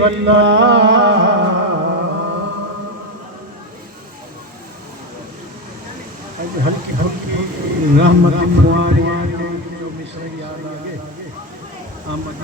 कला हल्की हल्की रहमत फुआरी जो मिसर याद आ गए आमद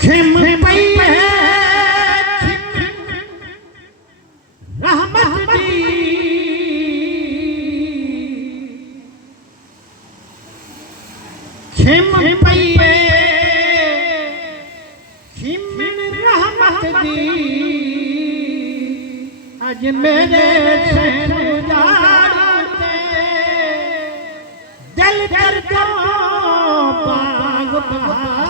खिम पई है रहमत दी खिम पई है खिम रहमत दी आज मेरे शहर जाते दिल दर्दों बाग बहार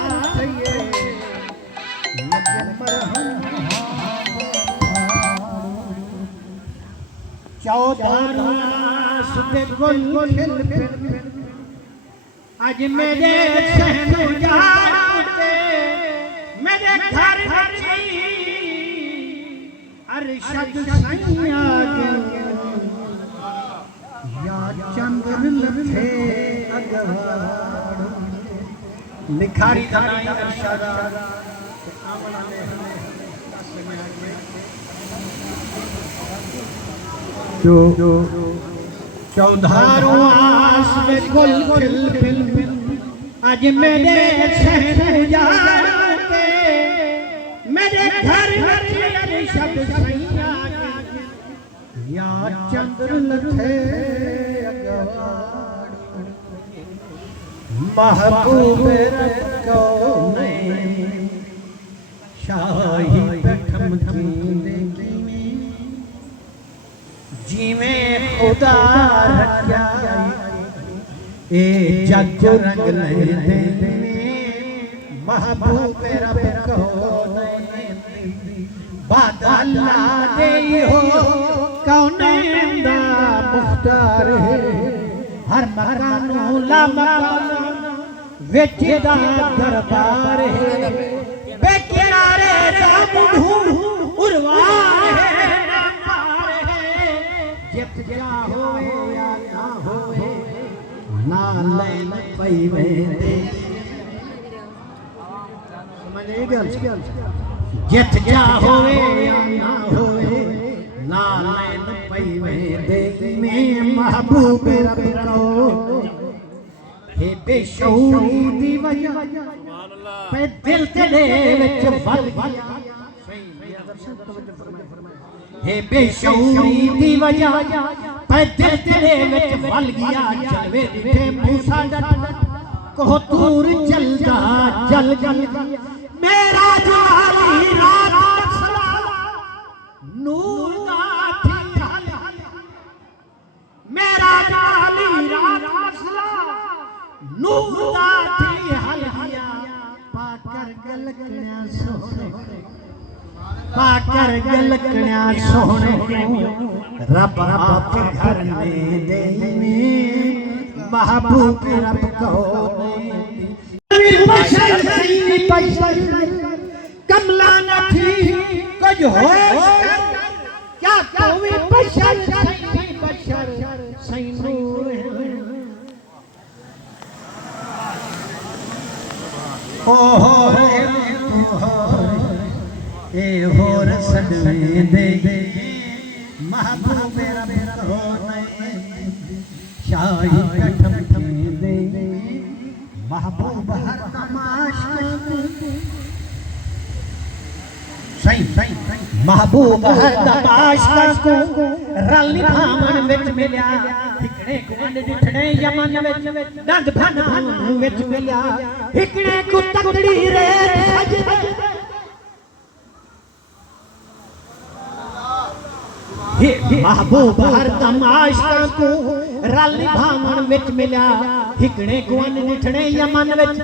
चौधारास पे गुल आज मेरे शहर जाते मेरे घर अरशद सैया या चंद्र लथे लिखारी दाई अरशद जो चौधारों आस में गुल खिल आज मेरे शहर जाते मेरे घर अरशद सैया या चंद्र लथे महबूब को नहीं शाही पठम जीवे खुदा रखा ए जग रंग ले दे महबूब रब को नहीं बादला दे हो कौनैन दा मुख्तार हर मकानो ला मकान विच दा दरबार है बेकिनारे दा मुंह उरवार है जित जा होवे या ना होवे ना लैन पईवे दे समझे गल जित जा होवे या ना होवे ना लैन पईवे दे मैं महबूब रब को हे बेशऊरी दी वजह पे दिल तेरे विच वल गया हे बेशऊरी दी वजह पैदल तेरे विच वल गया चलवे दिखे मूसा को दूर चलदा जल जल मेरा जाली रात नूर दा थी मेरा जाली रात नूर दा थी हल हिया पाकर गलकणा सोने पाकर गलकणा सोने रब आप घर में देने महबूब रब को बशर सही बशर कमला न थी कुछ होश क्या कोई बशर सही बशर सही नूर ओ ए होर सदमे दे महबूब रब को नहीं शाही कठम दे महबूब हर तमाश सही सही महबूब हर तमाश को रल भामन विच मिलिया हिकड़े कुंड जिठड़े यमन विच दंग भन विच मिलिया हिकड़े को तकड़ी रे सज महबूब हर तमाशा को रल भामन विच मिलिया हिकड़े गुआन निठड़े यमन विच